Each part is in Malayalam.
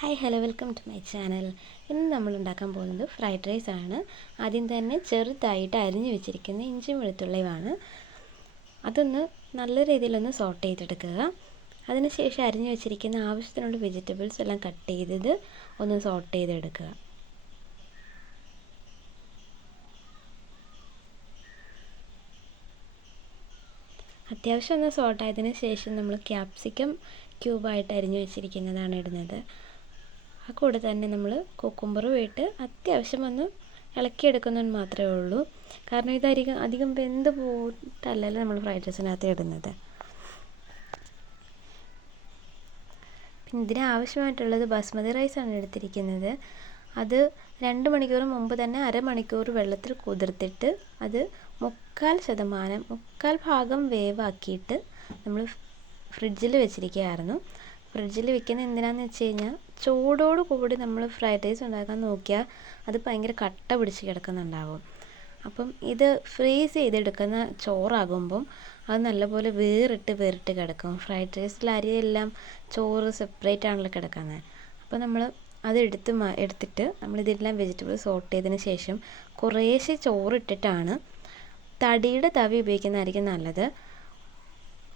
Hi hello welcome to my channel. ഇന്ന് നമ്മൾ ഉണ്ടാക്കാൻ പോകുന്നത് ഫ്രൈഡ് റൈസ് ആണ്. ആദ്യം തന്നെ ചെറുതായിട്ട് അരിഞ്ഞു വെച്ചിരിക്കുന്ന ഇഞ്ചിയും വെളുത്തുള്ളിയുമാണ്. അതൊന്ന് നല്ല രീതിയിലൊന്ന് സോട്ട് ചെയ്തെടുക്കുക. അതിനുശേഷം അരിഞ്ഞു വെച്ചിരിക്കുന്ന ആവശ്യത്തിനുള്ള വെജിറ്റബിൾസ് എല്ലാം കട്ട് ചെയ്തത് ഒന്ന് സോട്ട് ചെയ്തെടുക്കുക. അത്യാവശ്യം ഒന്ന് സോട്ടായതിന് ശേഷം നമ്മൾ ക്യാപ്സിക്കം ക്യൂബായിട്ട് അരിഞ്ഞു വെച്ചിരിക്കുന്നതാണ് ഇടുന്നത്. ആ കൂടെ തന്നെ നമ്മൾ കുക്കുംബറും ഇട്ട് അത്യാവശ്യം ഒന്ന് ഇളക്കിയെടുക്കുന്നെന്ന് മാത്രമേ ഉള്ളൂ. കാരണം ഇത് അധികം വെന്ത് പോയിട്ടല്ലല്ലോ നമ്മൾ ഫ്രൈഡ് റൈസിനകത്ത് ഇടുന്നത്. പിന്നെ ഇതിന് ആവശ്യമായിട്ടുള്ളത് ബസ്മതി റൈസാണ് എടുത്തിരിക്കുന്നത്. അത് 2 മണിക്കൂർ മുമ്പ് തന്നെ അരമണിക്കൂർ വെള്ളത്തിൽ കുതിർത്തിട്ട് അത് 3/4 ഭാഗം വേവാക്കിയിട്ട് നമ്മൾ ഫ്രിഡ്ജിൽ വെച്ചിരിക്കുകയായിരുന്നു. ഫ്രിഡ്ജിൽ വെക്കുന്നത് എന്തിനാണെന്ന് വെച്ച് കഴിഞ്ഞാൽ ചൂടോട് കൂടി നമ്മൾ ഫ്രൈഡ് റൈസ് ഉണ്ടാക്കാൻ നോക്കിയാൽ അത് ഭയങ്കര കട്ട പിടിച്ച് കിടക്കുന്നുണ്ടാകും. അപ്പം ഇത് ഫ്രീസ് ചെയ്തെടുക്കുന്ന ചോറാകുമ്പം അത് നല്ലപോലെ വേറിട്ട് കിടക്കും. ഫ്രൈഡ് റൈസിൽ അരിയെല്ലാം ചോറ് സെപ്പറേറ്റ് ആണല്ലോ കിടക്കുന്നത്. അപ്പോൾ നമ്മൾ അത് എടുത്തിട്ട് നമ്മളിതെല്ലാം വെജിറ്റബിൾ സോട്ട് ചെയ്തതിന് ശേഷം കുറേശ്ശെ ചോറിട്ടിട്ടാണ്, തടിയുടെ തവി ഉപയോഗിക്കുന്നതായിരിക്കും നല്ലത്,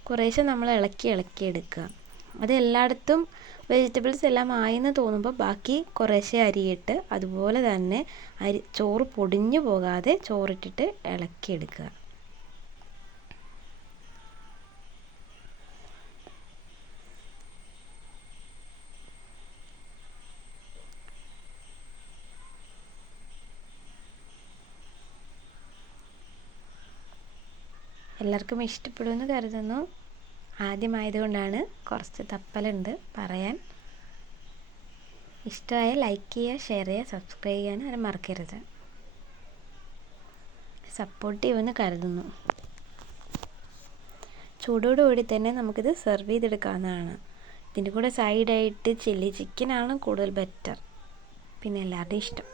കുറേശ്ശെ നമ്മൾ ഇളക്കി എടുക്കുക. അത് എല്ലായിടത്തും വെജിറ്റബിൾസ് എല്ലാം ആയെന്ന് തോന്നുമ്പോൾ ബാക്കി കുറേശ്ശെ അരിയിട്ട് അതുപോലെ തന്നെ ചോറ് പൊടിഞ്ഞു പോകാതെ ചോറിട്ടിട്ട് ഇളക്കിയെടുക്കുക. എല്ലാവർക്കും ഇഷ്ടപ്പെടുമെന്ന് കരുതുന്നു. ആദ്യമായതുകൊണ്ടാണ് കുറച്ച് തപ്പലുണ്ട് പറയാൻ. ഇഷ്ടമായ ലൈക്ക് ചെയ്യുക, ഷെയർ ചെയ്യുക, സബ്സ്ക്രൈബ് ചെയ്യാൻ ആരും മറക്കരുത്. സപ്പോർട്ട് ചെയ്യുമെന്ന് കരുതുന്നു. ചൂടോടുകൂടി തന്നെ നമുക്കിത് സെർവ് ചെയ്തെടുക്കാവുന്നതാണ്. ഇതിൻ്റെ കൂടെ സൈഡായിട്ട് ചില്ലി ചിക്കനാണ് കൂടുതൽ ബെറ്റർ. പിന്നെ എല്ലാവരുടെയും ഇഷ്ടം.